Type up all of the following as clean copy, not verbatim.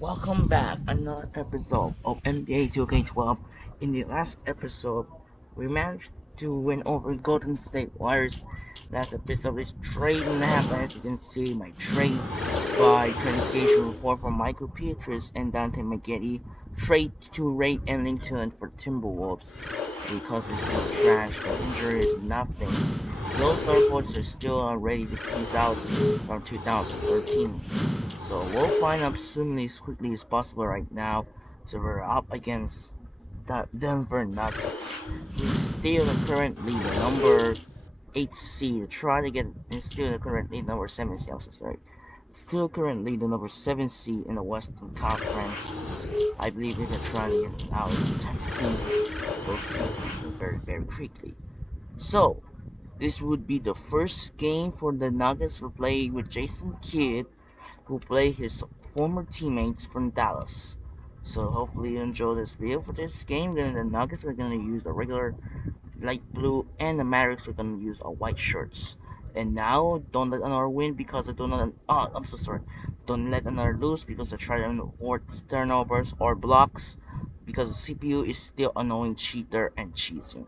Welcome back, another episode of NBA 2K12. In the last episode, we managed to win over Golden State Warriors. Last episode is trade and a half, as you can see, my trade by translation report from Michael Pietrus and Dante Maggetti. Trade to Ray Ellington for Timberwolves because it's still trash, the injury is nothing. Those reports are still ready to peace out from 2013. So we'll find out soon as quickly as possible right now. So we're up against the Denver Nuggets. We still currently the number 8 seed. Try to get still currently number 7 seed. I'm so sorry. Still currently the number 7 seed in the Western Conference. I believe they can try to get out of the 10th those teams very quickly. So this would be the first game for the Nuggets to play with Jason Kidd, who play his former teammates from Dallas. So hopefully you enjoy this video. For this game, then the Nuggets are gonna use the regular light blue, and the Mavericks are gonna use white shirts. And now, don't let another win because I do not. Oh, I'm so sorry. Don't let another lose because I try to avoid turnovers or blocks because the CPU is still annoying cheater and cheating.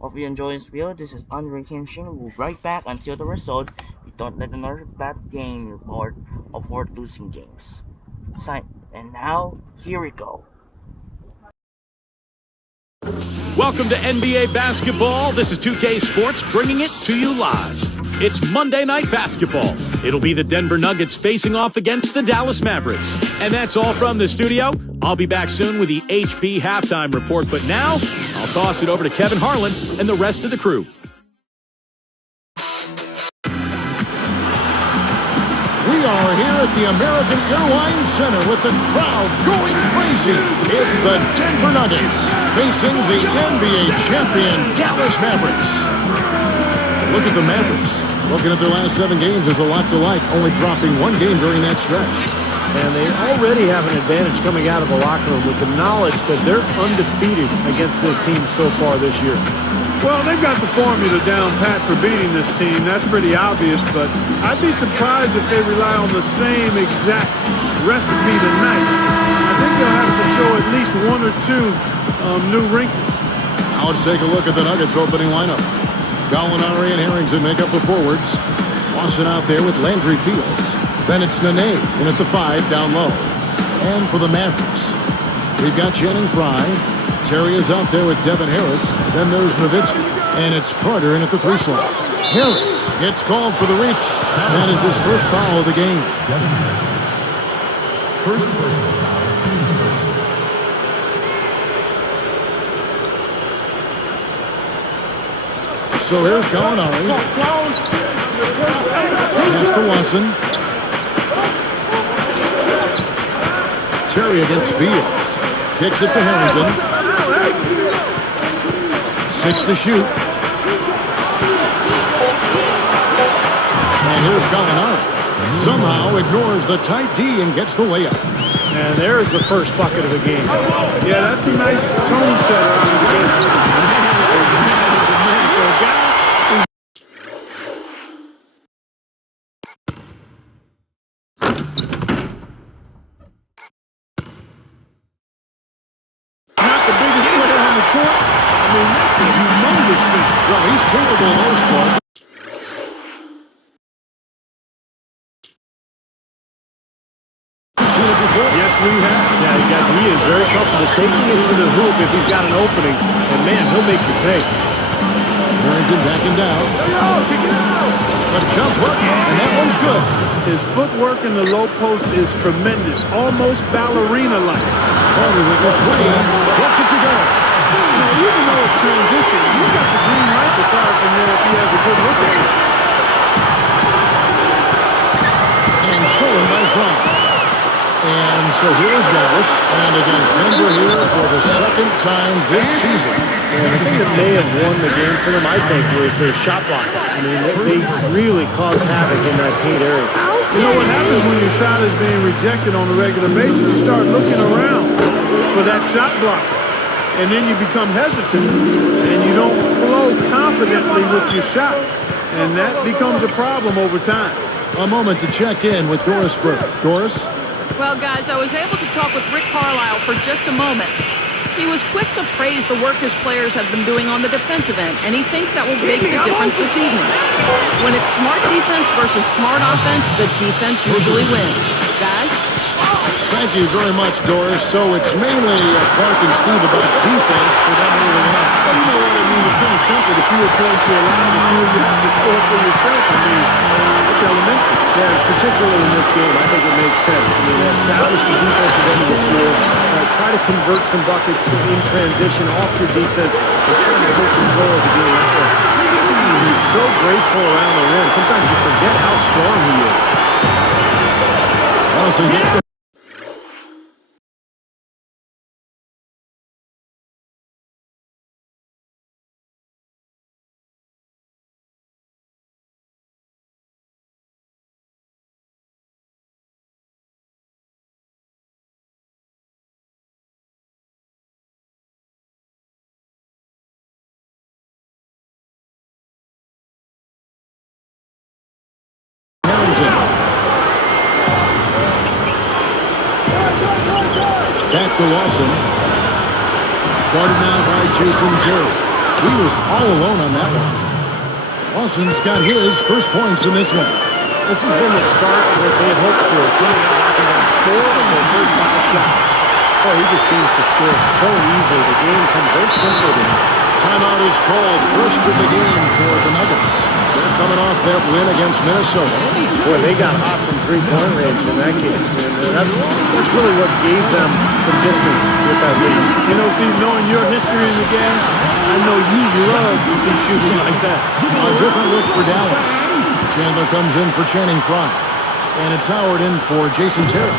Hope you enjoy this video. This is Andre Kenshin. We'll be right back until the result. We don't let another bad game report avoid losing games. And now, here we go. Welcome to NBA basketball. This is 2K Sports bringing it to you live. It's Monday Night Basketball. It'll be the Denver Nuggets facing off against the Dallas Mavericks. And that's all from the studio. I'll be back soon with the HP halftime report, but now I'll toss it over to Kevin Harlan and the rest of the crew. We are here at the American Airlines Center with the crowd going crazy. It's the Denver Nuggets facing the NBA champion Dallas Mavericks. Look at the Mavericks. Looking at their last 7 games, there's a lot to like, only dropping 1 game during that stretch. And they already have an advantage coming out of the locker room with the knowledge that they're undefeated against this team so far this year. Well, they've got the formula down pat for beating this team. That's pretty obvious, but I'd be surprised if they rely on the same exact recipe tonight. I think they'll have to show at least 1 or 2 new wrinkles. Now let's take a look at the Nuggets opening lineup. Gallinari and Harrington make up the forwards. Lawson out there with Landry Fields. Then it's Nene in at the 5 down low. And for the Mavericks, we've got Channing Frye. Terry is out there with Devin Harris. Then there's Nowitzki. And it's Carter in at the 3 slot. Harris gets called for the reach. That is his first foul of the game. Devin Harris. First personal foul, team's first. So here's Gallinari. Pass to Watson. Terry against Fields. Kicks it to Harrington. 6 to shoot. And here's Gallinari. Somehow ignores the tight D and gets the layup. And there's the first bucket of the game. Yeah, that's a nice tone setter out of the game. Well, he's capable of those calls. You've seen it before? Yes, we have. Yeah, guys, he is very comfortable taking it to the hoop if he's got an opening. And, man, he'll make you pay. Harrington backing down. A jump hook, and that one's good. His footwork in the low post is tremendous, almost ballerina-like. Carter with the 3. Gets it to go. Now, even though it's transition, he's got the green light to fire from there if he has a good look at it. And stolen by Frank. And so here's Dallas, and against Denver here for the 2nd time this season. And the thing that may have won the game for them, I think, was their shot block. I mean, they really caused havoc in that paint area. You know what happens when your shot is being rejected on a regular basis? You start looking around for that shot blocker. And then you become hesitant, and you don't flow confidently with your shot. And that becomes a problem over time. A moment to check in with Doris Burke. Doris? Well, guys, I was able to talk with Rick Carlisle for just a moment. He was quick to praise the work his players have been doing on the defensive end, and he thinks that will make the difference this evening. When it's smart defense versus smart offense, the defense usually wins. Guys? Thank you very much, Doris. So it's mainly Clark and Steve about defense for them moving on. You know what I mean? It's pretty simple. If you approach your line, you have to score for yourself. I mean, it's elementary. Yeah, particularly in this game, I think it makes sense. I mean, establish the defensive end of the floor, try to convert some buckets in transition off your defense, and try to take control of the game. He's so graceful around the rim. Sometimes you forget how strong he is. Lawson gets the back to Lawson. Guarded now by Jason Terry. He was all alone on that one. Lawson's got his first points in this one. This has been the start that they had hoped for. Coming out knocking down 4 of their first 5 shots. Oh, he just seems to score so easily. The game comes very simple to him. Timeout is called. First of the game for the Nuggets. They're coming off that win against Minnesota. Boy, they got hot from three-point range in that game. And that's really what gave them some distance with that lead. You know, Steve, knowing your history in the game, I know you love to see shooting like that. A different look for Dallas. Chandler comes in for Channing Frye. And it's Howard in for Jason Terry.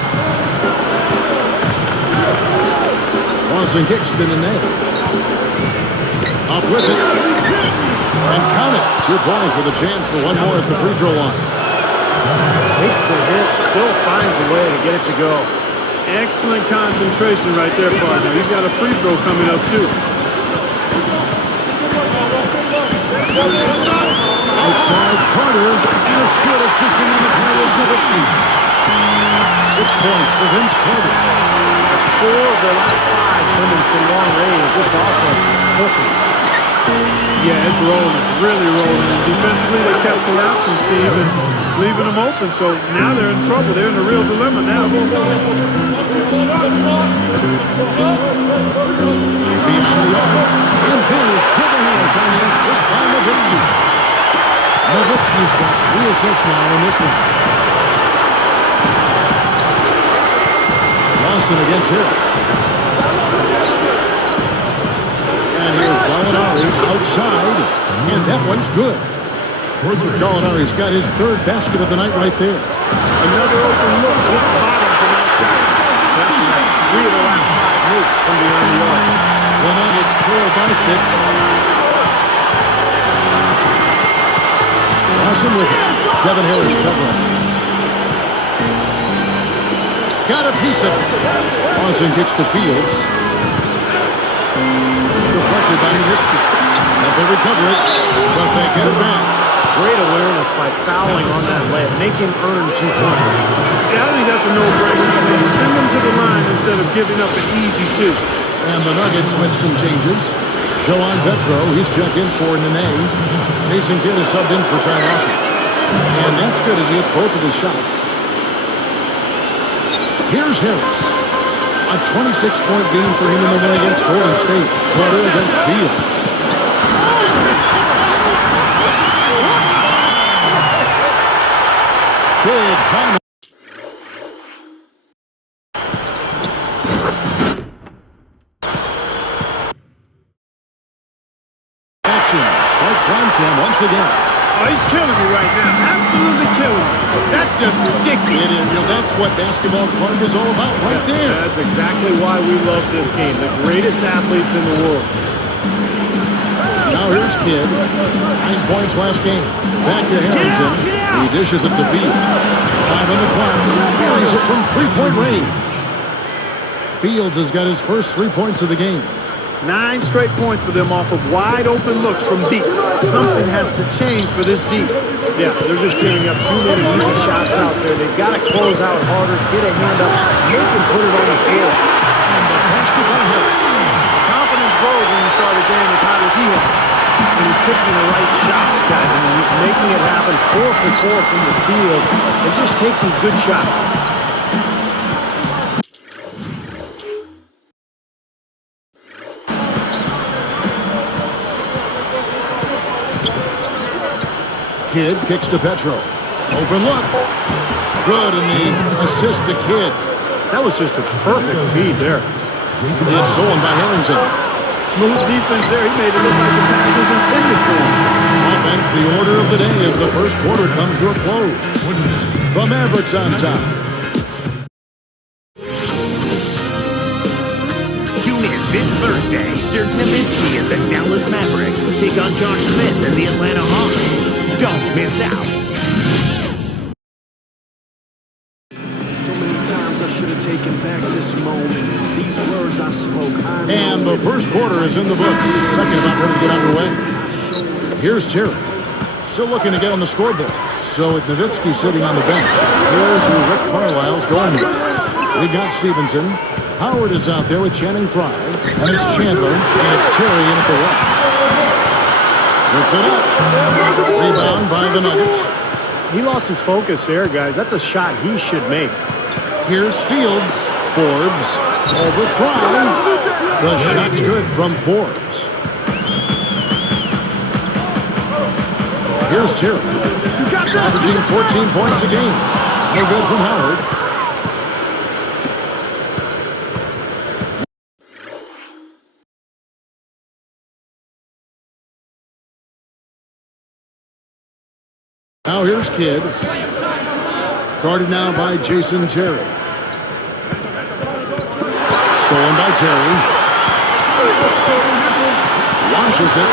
Lawson kicks to Nene. Up with it. And count it. 2 points with a chance for one more at the free throw line. Takes the hit, still finds a way to get it to go. Excellent concentration right there, partner. He's got a free throw coming up, too. Outside Carter, and it's good. Assisting on the play is Nowitzki. 6 points for Vince Carter. That's 4 of the last 5 coming from long range. This offense is cooking. Yeah, it's rolling, really rolling. And defensively, they kept collapsing, Steve, and leaving them open. So now they're in trouble. They're in a real dilemma now. Beyond the arc, and there's Kevin Harris on the assist by Nowitzki. Nowitzki's got 3 assists now in this one. Lawson against Harris. And here's Gallinari outside, and that one's good. Gallinari's got his 3rd basket of the night right there. Another open look. Hits bottom from outside. That's 3 of the last 5 hits from beyond the arc. The Nuggets trail by 6. Lawson with it. Devin Harris covering. Got a piece of it. Lawson kicks to Fields. Deflected by Nowitzki. But they recover it, but they get it back. Great awareness by fouling on that layup. Make him earn 2 points. Yeah, I think that's a no-brainer. Send them to the line instead of giving up an easy 2. And the Nuggets with some changes. Joan Petro, he's checked in for Nene. Jason Kidd is subbed in for Ty Lawson. And that's good as he hits both of his shots. Here's Harris. A 26-point game for him in the win against Golden State. Carter against Fields. Big time. Action starts Lamcam once again. Oh, he's killing me right now. Absolutely killing me. That's just ridiculous. It is, that's what basketball, Clark, is all about right there. That's exactly why we love this game. The greatest athletes in the world. Now here's Kidd. 9 points last game. Back to Harrington. He dishes it to Fields. 5 on the clock. Buries it from 3-point range. Fields has got his first 3 points of the game. 9 straight points for them off of wide open looks from deep. Something has to change for this deep. Yeah, they're just giving up too many easy shots out there. They've got to close out harder, get a hand up, make him put it on the floor. And the basketball hits. Confidence grows when you start a game as hot as he has. And he's picking the right shots, guys. I mean, he's making it happen 4 for 4 from the field and just taking good shots. Kidd kicks to Petro. Open look. Good, and the assist to Kidd. That was just a perfect feed there. It's stolen by Harrington. Smooth defense there. He made it look like the pass was intended for him. Offense, the order of the day as the first quarter comes to a close. The Mavericks on top. Tune in this Thursday. Dirk Nowitzki and the Dallas Mavericks take on Josh Smith and the Atlanta Hawks. Don't miss out. So many times I should have taken back this moment. These words I spoke. And the first quarter is in the books. Second about ready to get underway. Here's Terry. Still looking to get on the scoreboard. So with Nowitzki sitting on the bench, here's who Rick Carlisle's going with. We've got Stevenson. Howard is out there with Channing Frye. And it's Chandler. And it's Terry in at the right. Puts it up. Rebound by the Nuggets. He lost his focus there, guys. That's a shot he should make. Here's Fields. Forbes over Frye. The shot's good from Forbes. Here's Terry. Averaging 14 points a game. No good from Howard. Now here's Kidd. Guarded now by Jason Terry. Stolen by Terry. Launches it.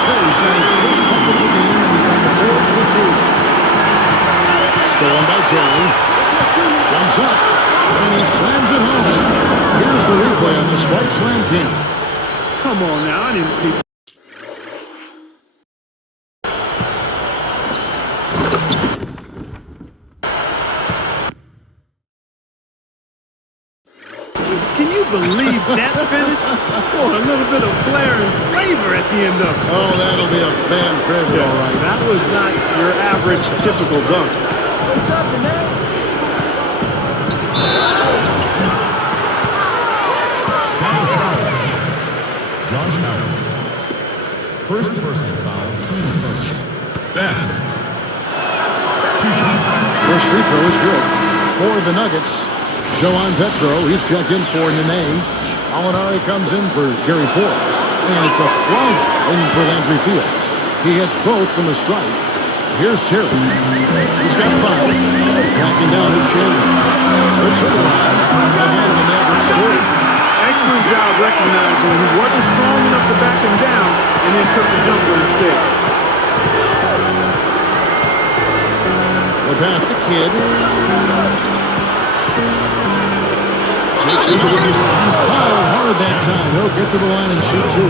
Terry's got his first bucket of the game and he's on the board for 3. Stolen by Terry. Jumps up. And he slams it home. Here's the replay on the Spike Slam King. Come on now. I didn't see. Believe that finish? Boy, a little bit of flair and flavor at the end of it. Oh, that'll be a fan favorite, all right. That was not your average, typical dunk. Josh Howard. First personal foul, team first. Best. 2 shots. First free throw is good for the Nuggets. Joan Petro, he's checked in for Nene. Alinari comes in for Gary Forbes. And it's a flung in for Landry Fields. He hits both from the stripe. Here's Terry. He's got 5. Knocking down his Chandler. The turnaround. Again, the Mavericks scored. Excellent job recognizing he wasn't strong enough to back him down and then took the jumper instead. The pass to Kidd. Takes it over and fouled hard that time. He'll get to the line and shoot 2.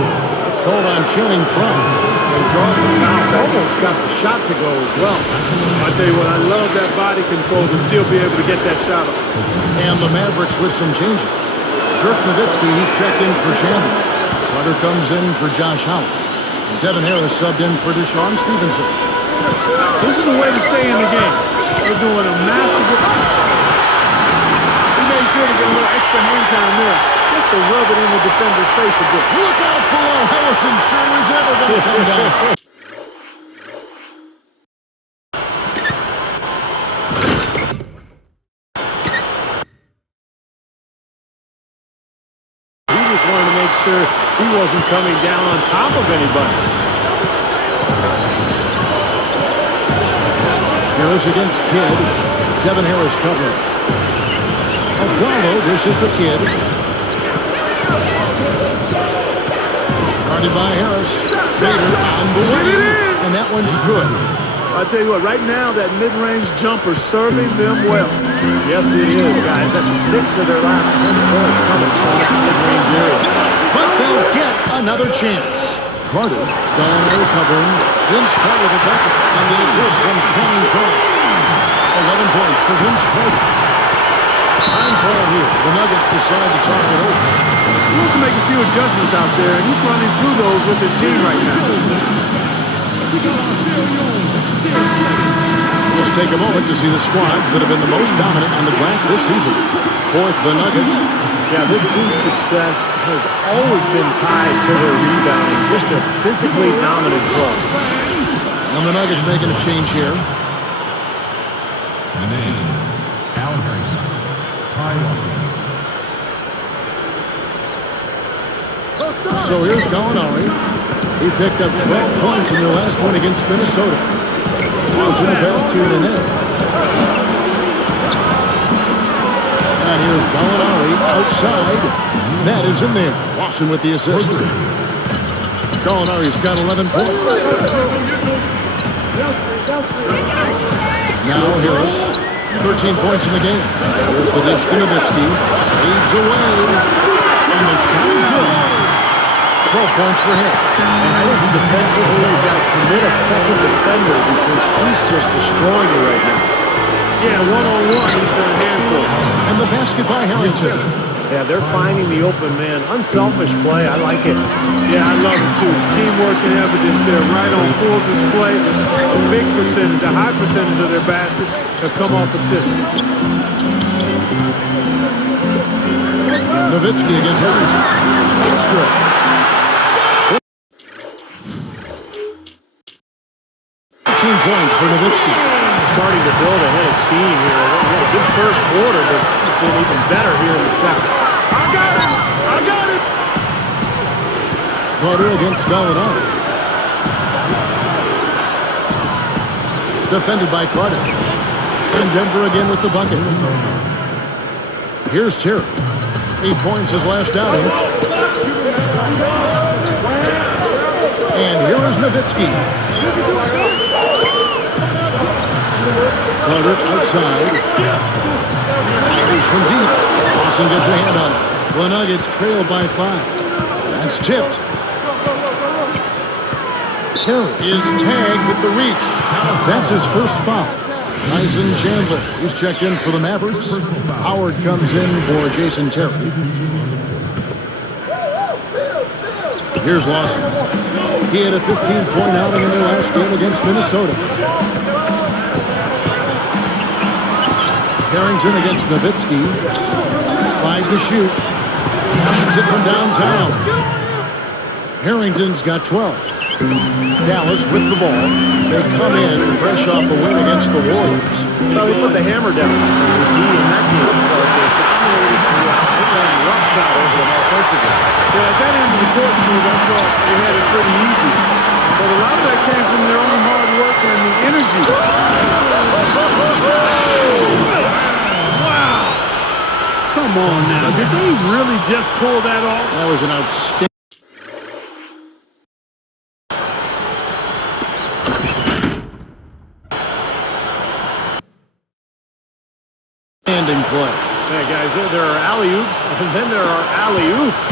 It's called on Channing Frye. And draws the foul. Almost got the shot to go as well. I tell you what, I love that body control to still be able to get that shot up. And the Mavericks with some changes. Dirk Nowitzki, he's checked in for Chandler. Carter comes in for Josh Howard. And Devin Harris subbed in for Deshaun Stevenson. This is the way to stay in the game. They're doing a masterful. Sure to get a little extra hand time there, just to rub it in the defender's face a bit. Look out below. I wasn't sure he was ever going to come down. He just wanted to make sure he wasn't coming down on top of anybody. Harris against Kidd. Devin Harris covering. Alfaro dishes the Kidd. Guarded by Harris. Fader on the way. And that one's good. I'll tell you what, right now, that mid-range jumper serving them well. Yes, it is, guys. That's 6 of their last 10 points coming from that mid-range area. But they'll get another chance. Carter, Gallinari covering. Vince Carter the bucket. And the assist from Channing Frye. 11 points for Vince Carter. Time call here. The Nuggets decide to talk it over. He wants to make a few adjustments out there, and he's running through those with his team right now. Let's take a moment to see the squads that have been the most dominant on the glass this season. Fourth, the Nuggets. Yeah, this team's success has always been tied to their rebounding. Just a physically dominant club. And the Nuggets making a change here. Nene, Al Harrington, Ty Lawson. So here's Gallinari. He picked up 12 points in their last one against Minnesota. Tossing the pass to Nene. And here's Gallinari outside. That is in there. Lawson with the assist. Gallinari's got 11 points. Now Harris. 13 points in the game. Here's the dish to Nowitzki. Fades away. And the shot is good. 12 points for him. And I think defensively, you've got to commit a second defender because he's just destroying you right now. Yeah, one-on-one, he's been a handful. And the basket by Harrington. Yeah, they're finding the open man. Unselfish play. I like it. Yeah, I love it too. Teamwork and evidence there, right on full display. A big percentage, a high percentage of their baskets have come off assists. Nowitzki against Harrington. That's good. 13 points for Nowitzki. Starting to build a head of steam here. They had a good first quarter, but it's been even better here in the second. I got it! I got it! Carter against Gallinari. Defended by Carter. And Denver again with the bucket. Here's Terry. 8 points his last outing. And here is Nowitzki. Carter outside. Fires from deep. Lawson gets a hand on it. The Nuggets trail by 5. That's tipped. Terry is tagged with the reach. That's his first foul. Tyson Chandler is checked in for the Mavericks. Howard comes in for Jason Terry. Here's Lawson. He had a 15-point outing in their last game against Minnesota. Harrington against Nowitzki. 5 to shoot. Feeds it from downtown. Harrington's got 12. Dallas with the ball. They come in fresh off a win against the Warriors. Well, they put the hammer down. In that game, they dominated the rough shot over them offensively. Yeah, at that end of the court, Steve, I thought they had it pretty easy. But a lot of that came from their own hard work and the energy. Wow! Come on now. Did they really just pull that off? That was an outstanding play. Yeah, guys, there are alley-oops, and then there are alley-oops.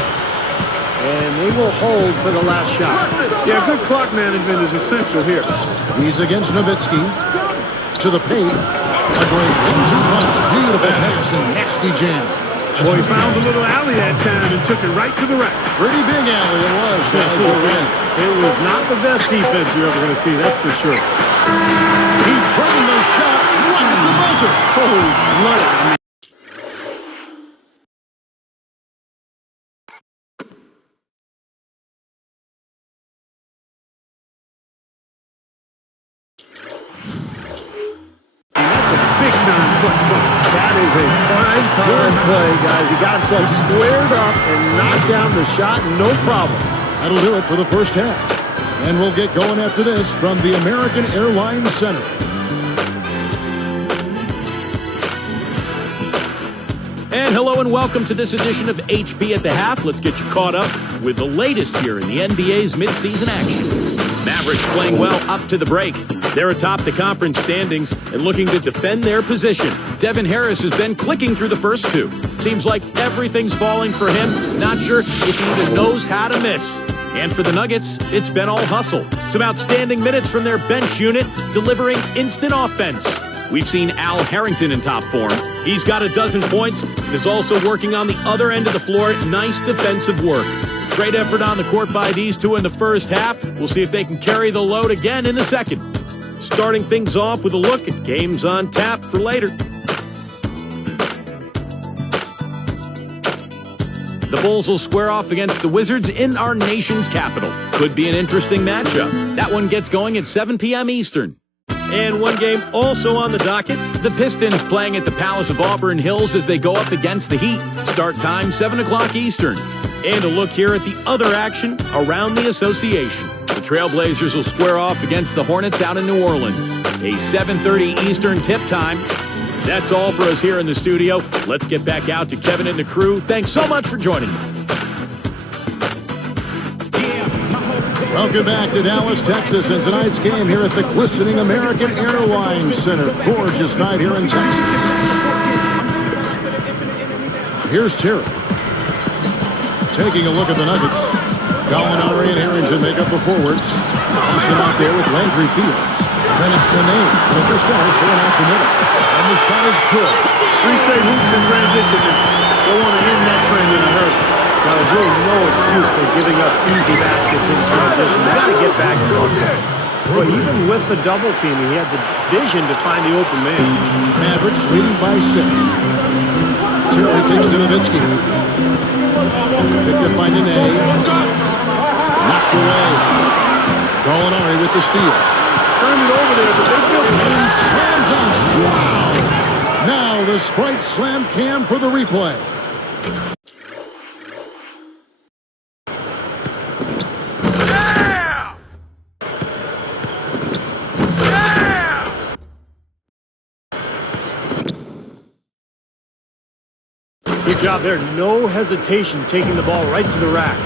And they will hold for the last shot. Yeah, good clock management is essential here. He's against Nowitzki. To the paint. A great 1-2 punch. Beautiful pass and nasty jam. Boy, he found a little alley that time and took it right to the rack. Pretty big alley it was, guys. It was not the best defense you're ever going to see, that's for sure. He drained the shot right at the buzzer. Holy blood. That is a prime-time play, guys. He got himself squared up and knocked down the shot, no problem. That'll do it for the first half. And we'll get going after this from the American Airlines Center. And hello and welcome to this edition of HB at the Half. Let's get you caught up with the latest here in the NBA's midseason action. Mavericks playing well up to the break. They're atop the conference standings and looking to defend their position. Devin Harris has been clicking through the first two. Seems like everything's falling for him. Not sure if he even knows how to miss. And for the Nuggets, it's been all hustle. Some outstanding minutes from their bench unit, delivering instant offense. We've seen Al Harrington in top form. He's got a dozen points and is also working on the other end of the floor. Nice defensive work. Great effort on the court by these two in the first half. We'll see if they can carry the load again in the second. Starting things off with a look at games on tap for later. The Bulls will square off against the Wizards in our nation's capital. Could be an interesting matchup. That one gets going at 7 p.m. Eastern. And one game also on the docket. The Pistons playing at the Palace of Auburn Hills as they go up against the Heat. Start time 7 o'clock Eastern. And a look here at the other action around the association. The Trailblazers will square off against the Hornets out in New Orleans. A 7:30 Eastern tip time. That's all for us here in the studio. Let's get back out to Kevin and the crew. Thanks so much for joining me. Welcome back to Dallas, Texas, and tonight's game here at the glistening American Airlines Center. Gorgeous night here in Texas. Here's Terry. Taking a look at the Nuggets. Gallinari and Harrington make up the forwards. Listen out there with Landry Fields. Then it's Nene with the shot for an out the middle. And the shot is good. 3 straight hoops in transition. They want to end that trend in a hurry. Now, there's really no excuse for giving up easy baskets in transition. You got to get back and hustle. But even with the double team, he had the vision to find the open man. Mavericks leading by 6. Terry kicks to Nowitzki. Picked up by Nene. Knocked away. Gallinari with the steal. Turned it over there, but they feel And slam dunk. Wow. Now the Sprite Slam Cam for the replay. Good job there. No hesitation taking the ball right to the rack.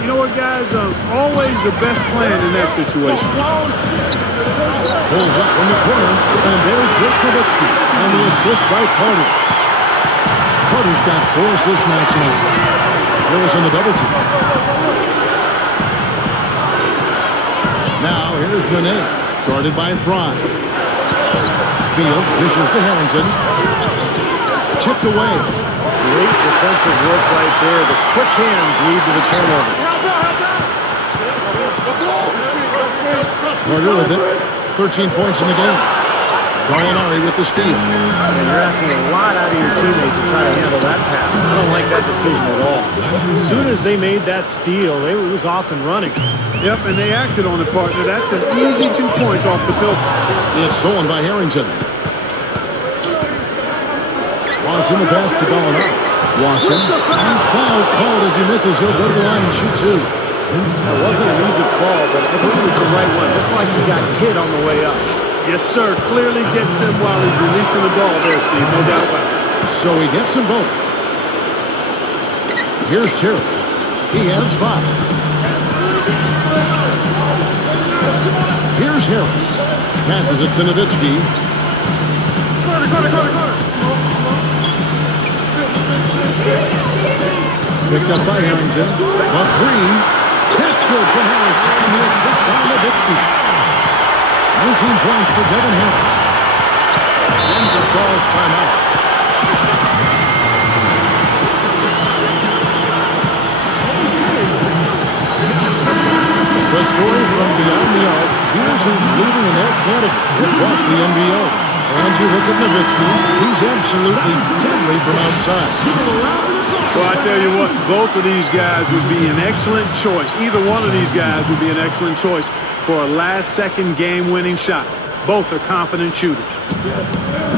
You know what, guys? Always the best plan in that situation. Pulls up from the corner, and there's Dirk Nowitzki on the assist by Carter. Carter's got 4 assists now tonight. Harris on the double team. Now here's Nene, guarded by Fry. Fields dishes to Harrington. Chipped away. Great defensive work right there. The quick hands lead to the turnover. Carter with it. 13 points in the game. Gallinari with the steal. And you're asking a lot out of your teammate to try to handle that pass. I don't like that decision at all. As soon as they made that steal, it was off and running. Yep, and they acted on it, partner. That's an easy 2 points off the pilfer. It's stolen by Harrington. Watson the pass to Gallinari. Watson. And foul called as he misses. He'll go to the line and shoot 2. It wasn't an easy call, but I think it was the right one. It looked like he got hit on the way up. Yes, sir. Clearly gets him while he's releasing the ball there, Steve. No doubt about it. So he gets them both. Here's Terry. He has 5. Here's Harris. Passes it to Nowitzki. Picked up by Harrington. A 3. That's good for Harris. And the assist by Nowitzki. 19 points for Devin Harris. Denver calls timeout. The story from beyond the arc. Here's who's leading in their category across the NBA. And you look at Nowitzki. He's absolutely deadly from outside. Well, I tell you what, both of these guys would be an excellent choice. Either one of these guys would be an excellent choice for a last-second game-winning shot. Both are confident shooters.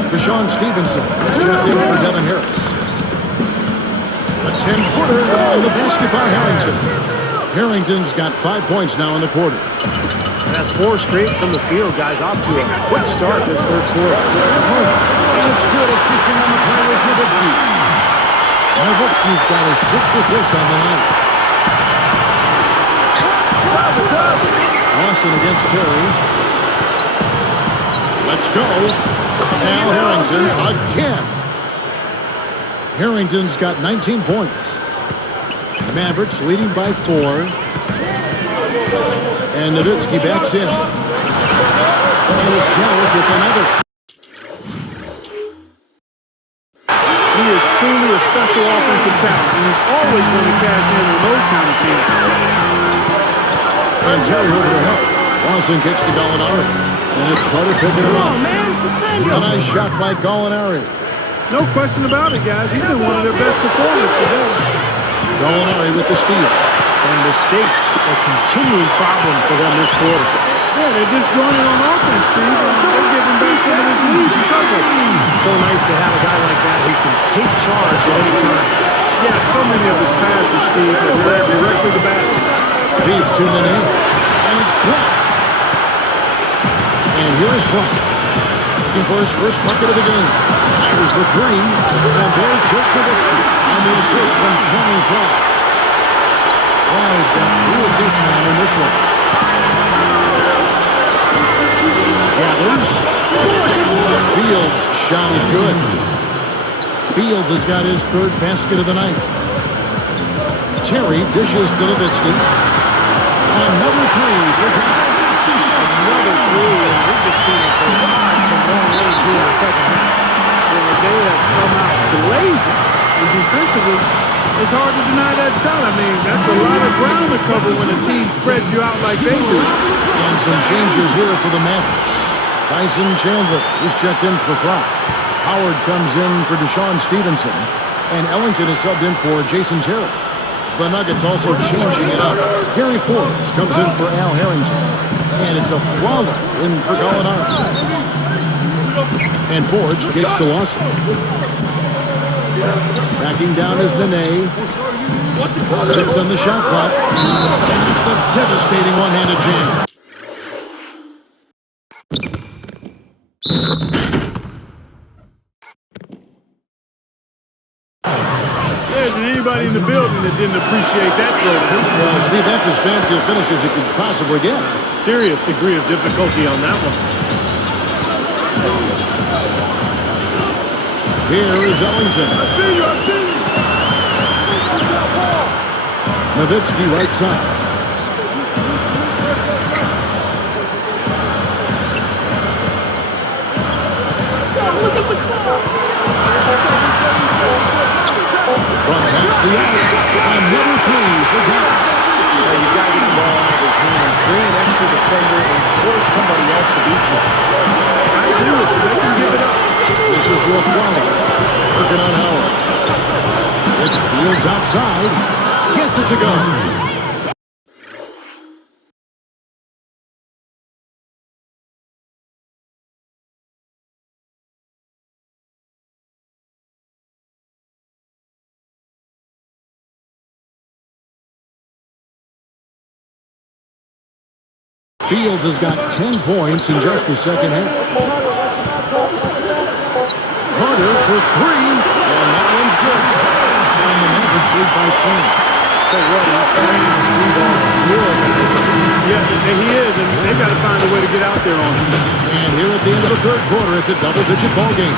Rashawn Stevenson is checked in for Devin Harris. A 10-footer and the basket by Harrington. Harrington's got 5 points now in the quarter. That's 4 straight from the field, guys. Off to a quick start this third quarter. And it's good. Assisting on the play was Nowitzki. Nowitzki's got his 6th assist on the night. Austin against Terry. Let's go. Al Harrington again. Harrington's got 19 points. Mavericks leading by 4. And Nowitzki backs in. And it's Dallas with another. He is truly a special offensive talent, and he's always going to cash in on those kind of teams. And Terry over to help. Lawson kicks to Gallinari. And it's Carter picking him up. A nice shot by Gallinari. No question about it, guys. He's been one of their best performers today. Gallinari with the steal. And mistakes a continuing problem for them this quarter. Yeah, they're disjointed on offense, Steve. They're giving back some of this lead because of it. So nice to have a guy like that who can take charge at any time. Yeah, so many of his passes, Steve, have led directly to basket. Feeds to Nene. And it's blocked. And here is Frank. Looking for his first bucket of the game. Fires the 3. And there's Dirk Nowitzki on the assist from Channing Frye. Frye's got 3 assists now in this one. Gathers. Fields' shot is good. Fields has got his 3rd basket of the night. Terry dishes to Nowitzki. Another 3 for Dallas. Another 3, and we've just seen it from long range here in the second half. They have come out blazing. And defensively, it's hard to deny that shot. I mean, that's a lot of ground to cover when a team spreads you out like they do. And some changes here for the Mavericks. Tyson Chandler is checked in for Fry. Howard comes in for Deshaun Stevenson. And Ellington is subbed in for Jason Terry. The Nuggets also changing it up. Gary Forbes comes in for Al Harrington. And it's a Flalo in for Gallinari. And Forbes kicks to Lawson. Backing down is Nene. 6 on the shot clock. And it's the devastating one-handed jam. There isn't anybody in the building that didn't appreciate that throw. Well, Steve, that's as fancy a finish as you could possibly get. A serious degree of difficulty on that one. Here is Ellington. Nowitzki right side. Front pass the alley. Another 3 for Dallas. You got to get the ball out of his hands, bring an extra defender, and force somebody else to beat you. I agree with you. They can give it up. This is to a Flalo. Working on Howard. It's Fields outside. Gets it to go. Fields has got 10 points in just the second half. Carter for 3, and that one's good. And the Mavericks lead by 10. Tell you what, he's playing the 3-ball real. Yeah, he is, and they got to find a way to get out there on him. And here at the end of the 3rd quarter, it's a double-digit ball game.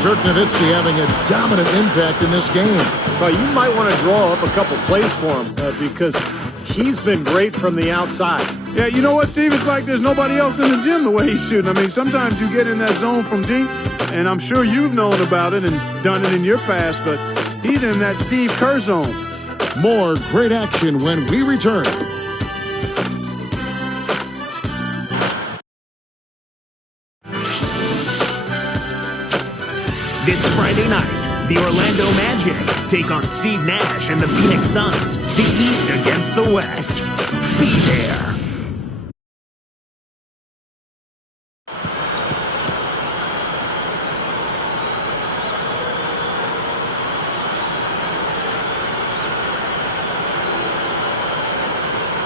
Dirk Nowitzki having a dominant impact in this game. Well, you might want to draw up a couple plays for him because he's been great from the outside. Yeah, you know what, Steve? It's like there's nobody else in the gym the way he's shooting. I mean, sometimes you get in that zone from deep, and I'm sure you've known about it and done it in your past, but he's in that Steve Kerr zone. More great action when we return. This Friday night, the Orlando Magic take on Steve Nash and the Phoenix Suns, the East against the West. Be there.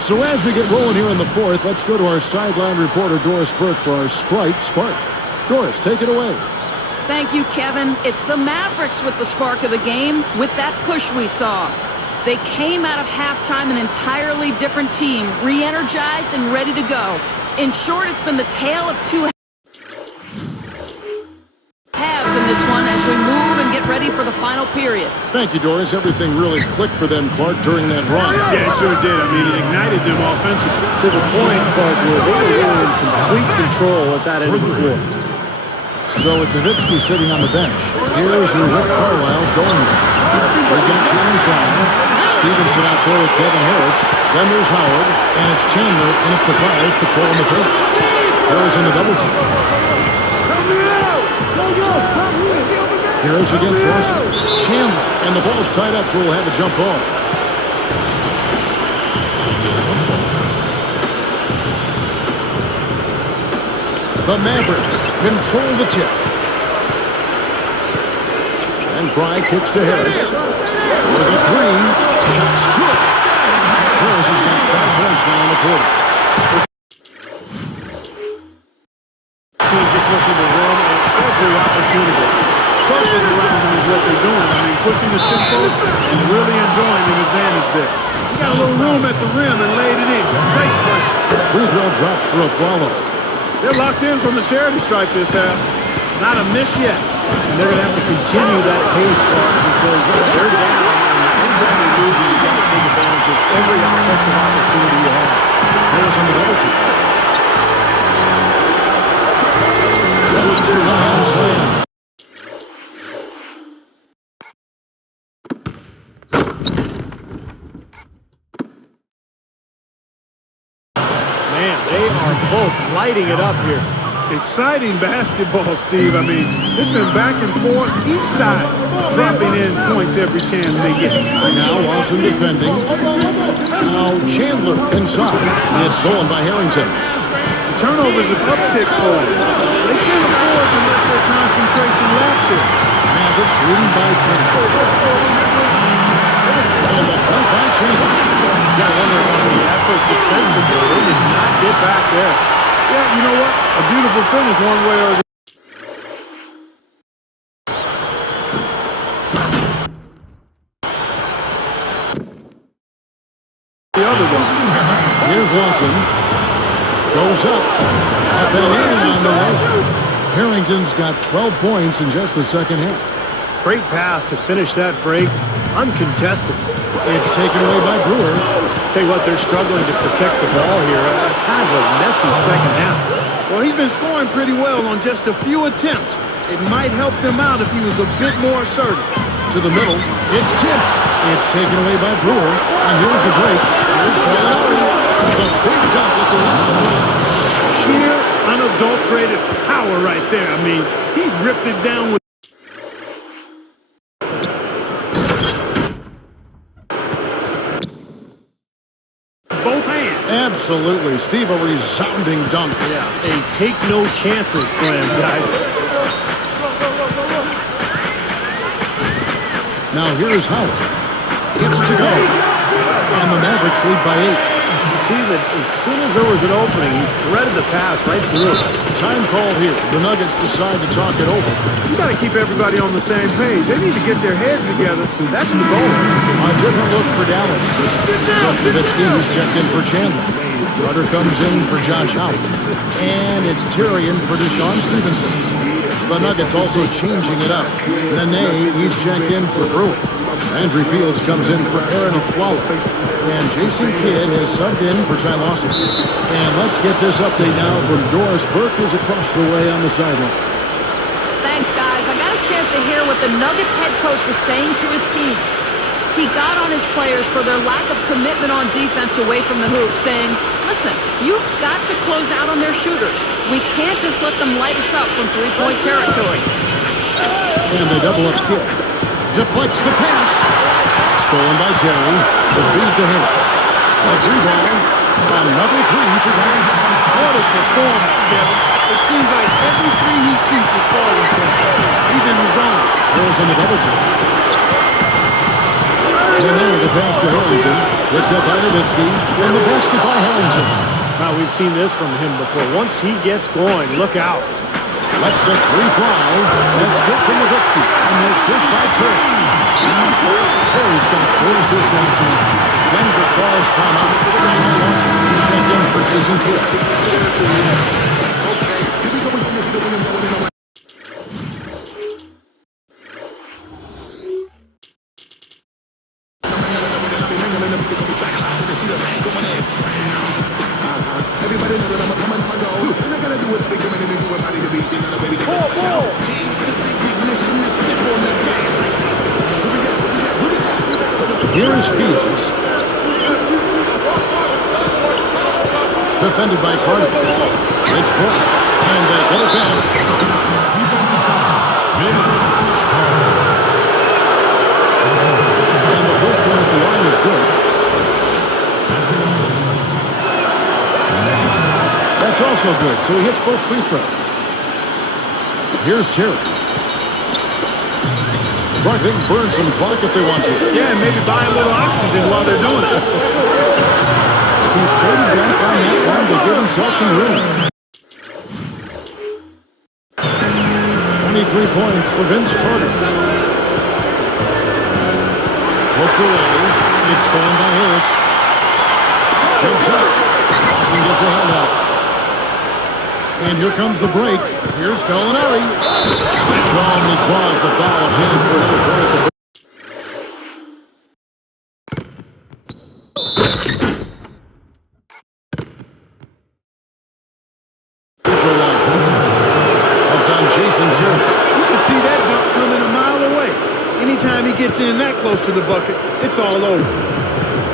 So as we get rolling here in the 4th, let's go to our sideline reporter, Doris Burke, for our Sprite Spark. Doris, take it away. Thank you, Kevin. It's the Mavericks with the spark of the game, with that push we saw. They came out of halftime an entirely different team, re-energized and ready to go. In short, it's been the tale of 2 halves. final period. Thank you, Doris. Everything really clicked for them, Clark, during that run. Yeah, it sure did. I mean, it ignited them offensively. To the point, Clark, where they were in complete control at that end of the floor. So with Nowitzki sitting on the bench, here's who Rick Carlisle's going with. We've got Channing Frye, Stevenson out there with Kevin Harris, then there's Howard, and it's Chandler in at the 5 patrolling the pitch. Harris in the double team. Harris against Russell. Chandler, and the ball's tied up, so we'll have a jump ball. The Mavericks control the tip. And Frye kicks to Harris. For the 3. Shot's good. Harris has got 5 points now in the quarter. Team just looking to run at every opportunity. Circles around them is what they're doing. I mean, pushing the tempo and really enjoying an advantage there. He got a little room at the rim and laid it in. Great play. Free throw drops for a follow. They're locked in from the charity stripe this half. Not a miss yet. And they're going to have to continue that pace, Clark, because they're down. And anytime you're losing, you've got to take advantage of every offensive opportunity you have. Harris on the double team. One-hand slam. Man, they are both lighting it up here. Exciting basketball, Steve. I mean, it's been back and forth. Each side dropping in points every chance they get. Now Watson defending. Now Chandler inside. It's stolen by Harrington. The turnovers have uptick for them. They can't afford to let their concentration lapse here. Mavericks leading by 10. And a dunk by Chandler. Got to wonder about the effort defensively. They did not get back there. Yeah, you know what? A beautiful finish one way or the other way. Here's Lawson. Goes up. Up and in on the way. Harrington's got 12 points in just the second half. Great pass to finish that break. Uncontested. It's taken away by Brewer. Tell you what, they're struggling to protect the ball here. Kind of a messy second half. Well, he's been scoring pretty well on just a few attempts. It might help them out if he was a bit more assertive. To the middle. It's tipped. It's taken away by Brewer. And here's the break. It's the big jump at the rim. Sheer, unadulterated power right there. I mean, he ripped it down with both hands. Absolutely. Steve, a resounding dunk. Yeah, a take no chances slam, guys. Now here's Howard. Gets to go. And the Mavericks lead by 8. You see that as soon as there was an opening, he threaded the pass right through. Time call here. The Nuggets decide to talk it over. You got to keep everybody on the same page. They need to get their heads together. That's the goal. A different look for Dallas. Nowitzki, who's checked in for Chandler. Carter comes in for Josh Howard. And it's Tyrion for Deshaun Stevenson. The Nuggets also changing it up. Nene, he's checked in for Brewer. Andrew Fields comes in for Aaron Aflalo. And Jason Kidd has subbed in for Ty Lawson. And let's get this update now from Doris Burke, who's across the way on the sideline. Thanks, guys. I got a chance to hear what the Nuggets head coach was saying to his team. He got on his players for their lack of commitment on defense away from the hoop, saying, listen, you've got to close out on their shooters. We can't just let them light us up from three-point territory. And they double up Kidd. Deflects the pass. Stolen by Terry. The feed to Harris. A three ball. Another 3 for Dallas. What a performance, Kevin. It seems like every three he shoots is falling for him. He's in the zone. Harris in the double team. And then the pass to Harrington. Picked up by Nowitzki. And the basket by Harrington. Now, we've seen this from him before. Once he gets going, look out. Let's the 3 fly. That's good from Nowitzki. And the assist by Terry. Terry's got 4 assists now tonight. Denver calls timeout. Ty Lawson is checked in for Jason Kidd. Here is Fields. Defended by Carter. It's blocked, and they get it back. Defensive foul. Vince Carter. And the first one at the line is good. That's also good, so he hits both free throws. Here's Terry. Clark, they can burn some clock if they want to. Yeah, and maybe buy a little oxygen while they're doing it. Keep Brady back on that one to give himself some room. 23 points for Vince Carter. Hooked away. It's stolen by Harris. Jumps up. Dawson gets a hand out. And here comes the break. Here's Gallinari. Strongly claws the foul. Chance for another point. That's on Jason Terry. You can see that dunk coming a mile away. Anytime he gets in that close to the bucket, it's all over.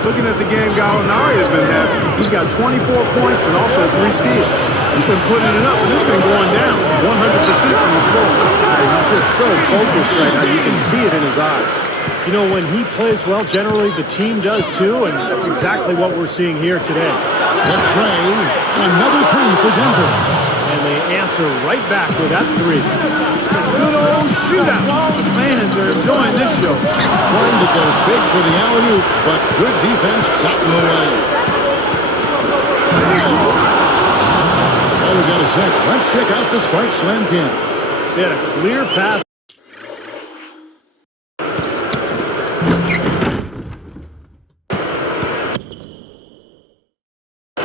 Looking at the game Gallinari has been having, he's got 24 points and also 3 steals. He's been putting it up, and it's been going down 100% from the floor. He's just so focused right now. You can see it in his eyes. You know, when he plays well, generally the team does too, and that's exactly what we're seeing here today. The tray. Another three for Denver. And they answer right back with that 3. It's a good old shootout. The fans are enjoying this show. Trying to go big for the alley-oop, but good defense got in the way. Well, we've got a sec. Let's check out the Spark Slam Camp. They had a clear path.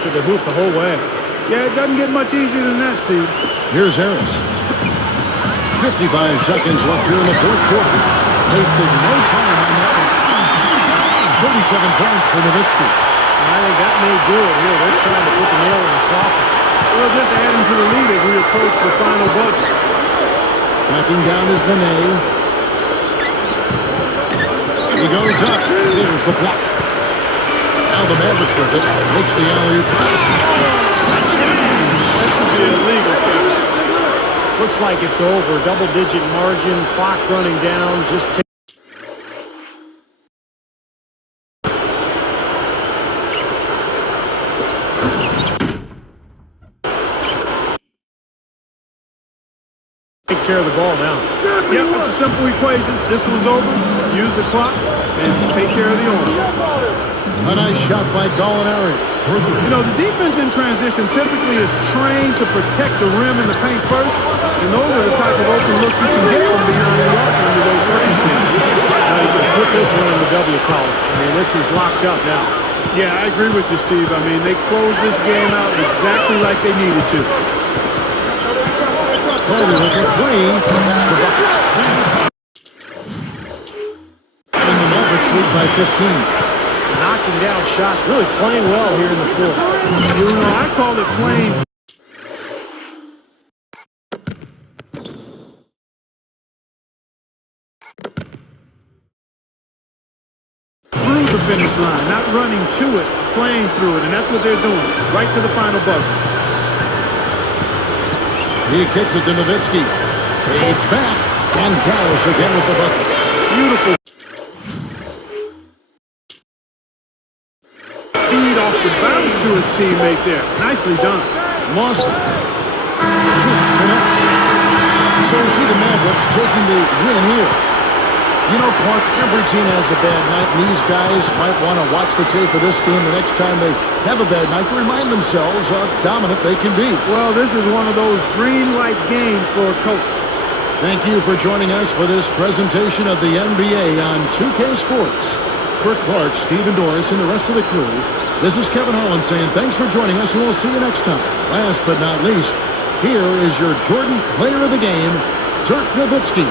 To the hoop the whole way. Yeah, it doesn't get much easier than that, Steve. Here's Harris. 55 seconds left here in the fourth quarter. Wasted no time on that one. 37 points for Nowitzki. I think that may do it here. They're trying to put the nail in the coffin. Well, just adding to the lead as we approach the final buzzer. Backing down is Nene. He goes up. There's the block. Now the Mavericks with it. Makes the alley-oop. That should be illegal, Kevin. Looks like it's over. Double-digit margin. Clock running down. Just take. Take care of the ball now. Yep, it's a simple equation. This one's over. Use the clock and take care of the owner. A nice shot by Gallinari. You know, the defense in transition typically is trained to protect the rim and the paint first, and those are the type of open looks you can get from beyond the arc under those circumstances. Now you can put this one in the W column. I mean, this is locked up now. Yeah, I agree with you, Steve. I mean, they closed this game out exactly like they needed to. Carter with the three. That's the bucket. And the Mavericks lead by 15. Knocking down shots, really playing well here in the fourth. You know, I call it playing. Through the finish line, not running to it, playing through it, and that's what they're doing, right to the final buzzer. He kicks it to Nowitzki. Fades back, and Dallas again with the bucket. Beautiful. Feed off the bounce to his teammate there. Nicely done. Lawson. Can't connect. So we see the Mavericks taking the win here. You know, Clark, every team has a bad night, and these guys might want to watch the tape of this game the next time they have a bad night to remind themselves how dominant they can be. Well, this is one of those dreamlike games for a coach. Thank you for joining us for this presentation of the NBA on 2K Sports. For Clark, Steve and Doris, and the rest of the crew, this is Kevin Harlan saying thanks for joining us, and we'll see you next time. Last but not least, here is your Jordan Player of the Game, Dirk Nowitzki.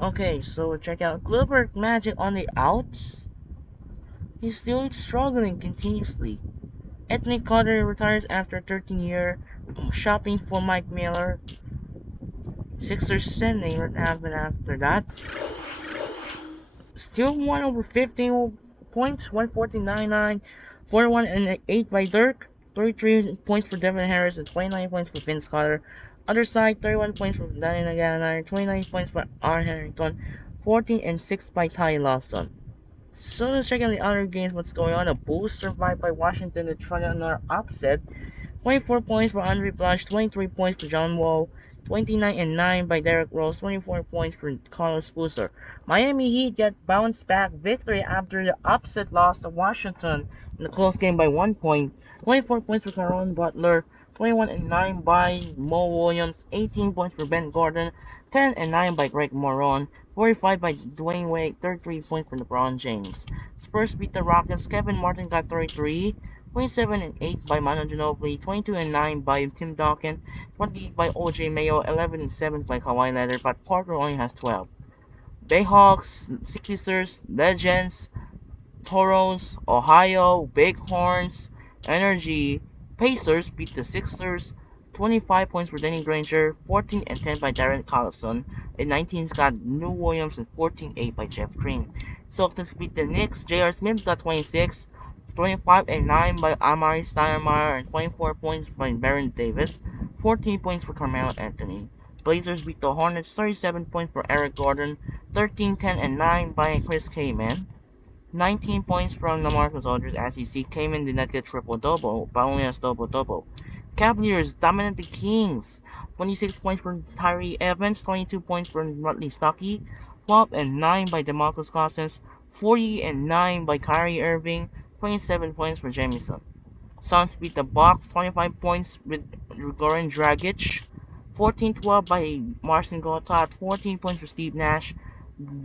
Okay, so check out Clipper Magic on the outs. He's still struggling continuously. Anthony Carter retires after 13-year shopping for Mike Miller. Sixers sending what happened after that. Still won over 15 points, 114.99, 41 and 8 by Dirk, 33 points for Devin Harris, and 29 points for Vince Carter. Other side, 31 points for Danny Nagana, 29 points for R. Harrington, 14 and 6 by Ty Lawson. So let's check out the other games, what's going on. The Bulls survived by Washington to try another upset. 24 points for Andre Blanche, 23 points for John Wall, 29 and 9 by Derrick Rose, 24 points for Carlos Boozer. Miami Heat get bounced back victory after the upset loss to Washington in a close game by 1 point. 24 points for Caron Butler, 21 and 9 by Mo Williams, 18 points for Ben Gordon, 10 and 9 by Greg Moron, 45 by Dwayne Wade, 33 points for LeBron James. Spurs beat the Rockets, Kevin Martin got 33. 27 and 8 by Manu Ginobili, 22 and 9 by Tim Duncan, 20 by OJ Mayo, 11 and 7 by Kawhi Leonard, but Parker only has 12. Bayhawks, 66ers, Legends, Toros, Ohio, Bighorns, Energy, Pacers beat the Sixers, 25 points for Danny Granger, 14 and 10 by Darren Collison, and 19 got New Williams and 14-8 by Jeff Green. Celtics beat the Knicks, J.R. Smith got 26, 25 and 9 by Amari Stoudemire, and 24 points by Baron Davis, 14 points for Carmelo Anthony. Blazers beat the Hornets, 37 points for Eric Gordon, 13, 10 and 9 by Chris Kaman. 19 points from LaMarcus Aldridge as you see Kaman did not get triple-double, but only has double-double. Cavaliers dominate the Kings. 26 points for Tyree Evans, 22 points for Rutley Stuckey, 12 and 9 by DeMarcus Cousins, 40 and 9 by Kyrie Irving, 27 points for Jamison. Suns beat the Bucks, 25 points with Goran Dragic, 14-12 by Marcin Gortat, 14 points for Steve Nash.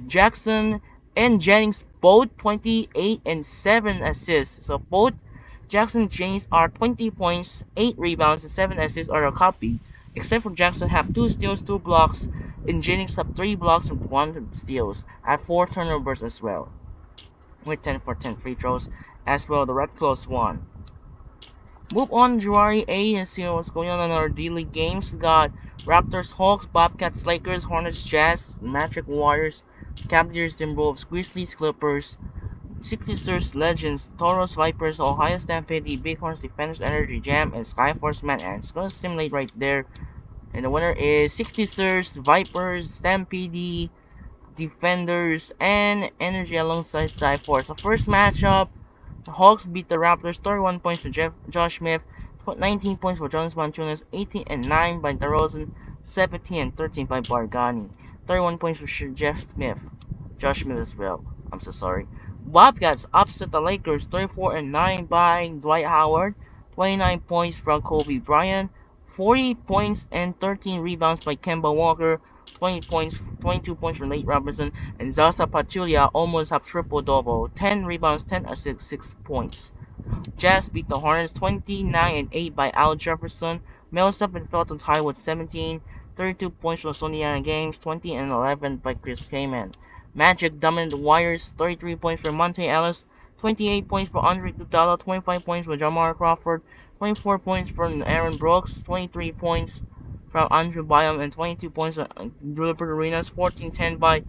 Jackson and Jennings both 28 and 7 assists. So both Jackson and Jennings are 20 points, 8 rebounds, and 7 assists are a copy. Except for Jackson have 2 steals, 2 blocks, and Jennings have 3 blocks and 1 steals, at 4 turnovers as well. With 10 for 10 free throws as well. The Red Claws won. Move on Juary A and see what's going on in our D-League games. We got Raptors, Hawks, Bobcats, Lakers, Hornets, Jazz, Magic, Warriors, Cavaliers, Timberwolves, Grizzlies, Clippers, 66ers, Legends, Toros, Vipers, Ohio Stampede, Bighorns, Defenders, Energy, Jam, and Skyforce Man. And it's gonna simulate right there. And the winner is 66ers, Vipers, Stampede, Defenders, and Energy alongside Skyforce. The first matchup, the Hawks beat the Raptors, 31 points for Josh Smith, 19 points for Jonas Valanciunas, 18 and 9 by DeRozan, 17 and 13 by Bargani, 31 points for Jeff Smith, Josh Smith as well. I'm so sorry. Bobcats upset the Lakers, 34 and 9 by Dwight Howard, 29 points from Kobe Bryant, 40 points and 13 rebounds by Kemba Walker, 22 points from Nate Robinson, and Zaza Pachulia almost have triple-double, 10 rebounds, 10 assists, 6 points. Jazz beat the Hornets 29 and 8 by Al Jefferson. Millsap and Felton tied with 17, 32 points from Sonny Games, 20 and 11 by Chris Kaman. Magic dominated the Warriors, 33 points for Monte Ellis, 28 points for Andre Iguodala, 25 points for Jamal Crawford, 24 points from Aaron Brooks, 23 points from Andrew Bynum, and 22 points from Gilbert Arenas, 14-10 by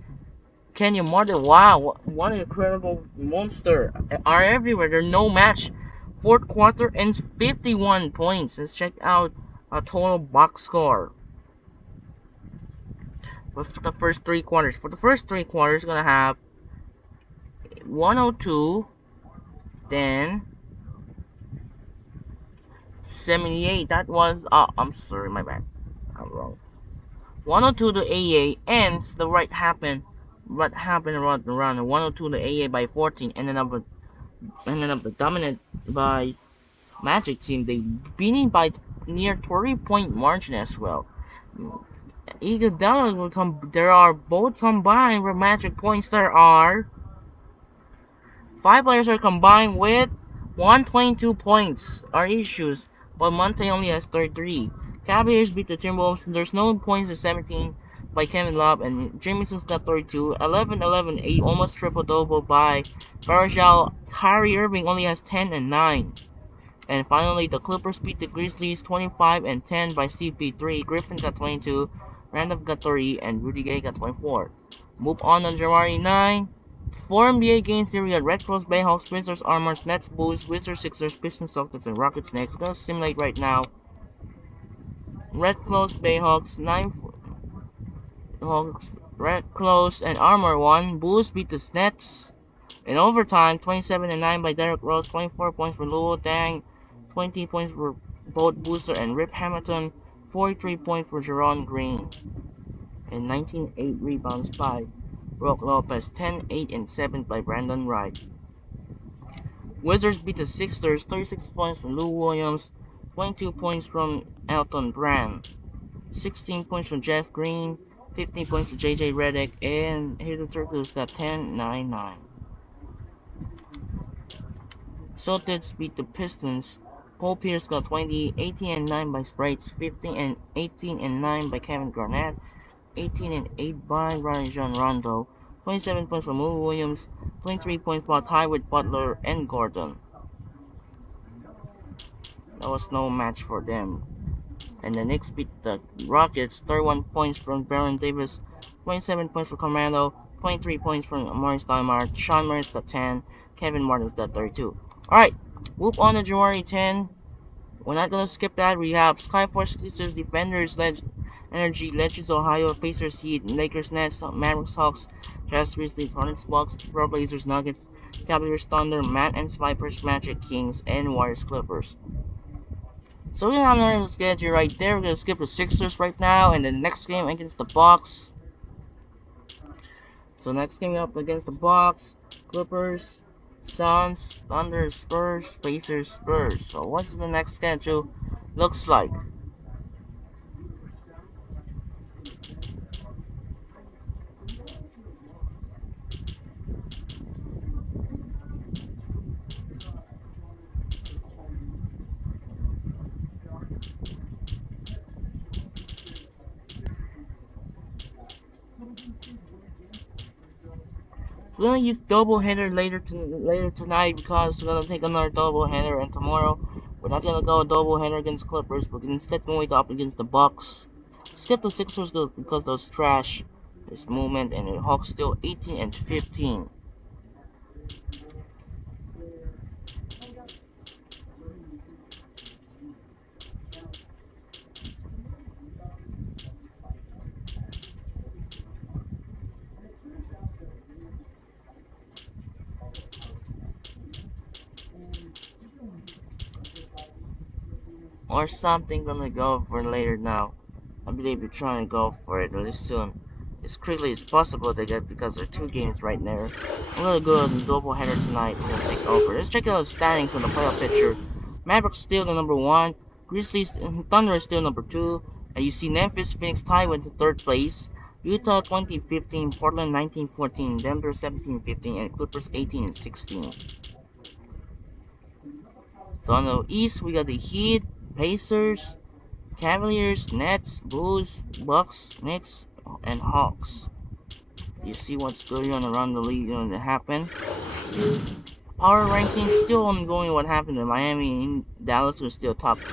Kenyon Martin. Wow, what an incredible monster. Are everywhere. There's no match. Fourth quarter ends 51 points. Let's check out a total box score for the first 3 quarters. For the first 3 quarters, gonna have 102, then 78. That was I'm sorry, my bad. I'm wrong. 102 to 88 ends. The right happened. What happened around 102 to 88 by 14. Ended up the dominant by Magic team. They beating by near 30-point margin as well. Iguodala will come. There are both combined with Magic points. There are 5 players are combined with 122 points. Are issues, but Monte only has 33. Cavaliers beat the Timberwolves. There's no points at 17. by Kevin Love, and Jamison's got 32. 11-11-8, almost triple-double by Varejao. Kyrie Irving only has 10 and 9. And finally, the Clippers beat the Grizzlies 25-10 by CP3. Griffin got 22, Randolph got 30, and Rudy Gay got 24. Move on January 9. 4 NBA games here. We got Red Cross, Bayhawks, Wizards, Armors, Nets, Bulls, Wizards, Sixers, Pistons, Celtics, and Rockets next. Gonna simulate right now. Red Cross, Bayhawks, 9 Hawks, Red Cross, and Armor 1. Bulls beat the Nets in overtime, 27-9 by Derrick Rose, 24 points for Luol Deng, 20 points for both Booster and Rip Hamilton, 43 points for Jerron Green, and 19-8 rebounds by Brook Lopez, 10-8-7 by Brandon Wright. Wizards beat the Sixers, 36 points from Lou Williams, 22 points from Elton Brand, 16 points from Jeff Green, 15 points for JJ Redick, and Hayden Turkles got 10-9-9. Celtics beat the Pistons. Paul Pierce got 20, 18-9 by Sprites, 15 and 18-9 by Kevin Garnett, 18-8 by Rajon Rondo, 27 points from Lou Williams, 23 points by Tyrese Butler and Gordon. That was no match for them. And the Knicks beat the Rockets, 31 points from Baron Davis, 27 points for Carmelo, 23 points from Maurice Stoudemire, Sean Murray's got 10, Kevin Martin's got 32. Alright, move on to January 10. We're not gonna skip that. We have Skyforce, Sixers, Defenders, Energy, Legends, Ohio, Pacers, Heat, Lakers, Nets, Mavericks, Hawks, Jazz, Grizzlies, Hornets, Bucks, Pro Blazers, Nuggets, Cavaliers, Thunder, Matt and Vipers, Magic, Kings, and Warriors, Clippers. So we have another schedule right there. We're gonna skip the Sixers right now, and then the next game against the Bucks. So next game up against the Bucks, Clippers, Suns, Thunder, Spurs, Pacers, Spurs. So what's the next schedule looks like? We're gonna use doubleheader later tonight because we're gonna take another doubleheader, and tomorrow we're not gonna go doubleheader against Clippers. We're instead going up against the Bucks. Skip the Sixers because those trash this moment, and the Hawks still 18-15. Or something gonna go for later now. I believe you're trying to go for it really soon. As quickly as possible to get, because there are 2 games right there. I'm gonna go on doubleheader tonight. We're gonna take over. Let's check out the standings on the playoff picture. Mavericks still the number 1. Grizzlies and Thunder is still number 2. And you see Memphis, Phoenix tied with the 3rd place. Utah 20-15, Portland 19-14, Denver 17-15, and Clippers 18-16. So on the East we got the Heat, Pacers, Cavaliers, Nets, Bulls, Bucks, Knicks, and Hawks. You see what's going on around the league going to happen. Power rankings still ongoing. What happened in Miami and Dallas was still top 2.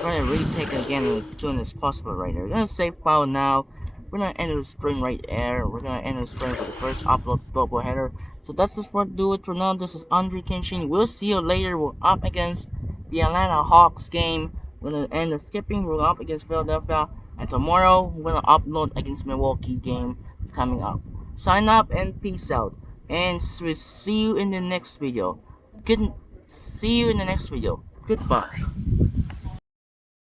Trying to retake it again as soon as possible right now. We're gonna save file now. We're gonna end the stream right there. We're gonna end the stream for the first upload doubleheader. So that's just what do it for now. This is Andre Kenshin. We'll see you later. We're up against the Atlanta Hawks game. We're gonna end the skipping. We're up against Philadelphia. And tomorrow we're gonna upload against Milwaukee game coming up. Sign up and peace out. And we'll see you in the next video. See you in the next video. Goodbye.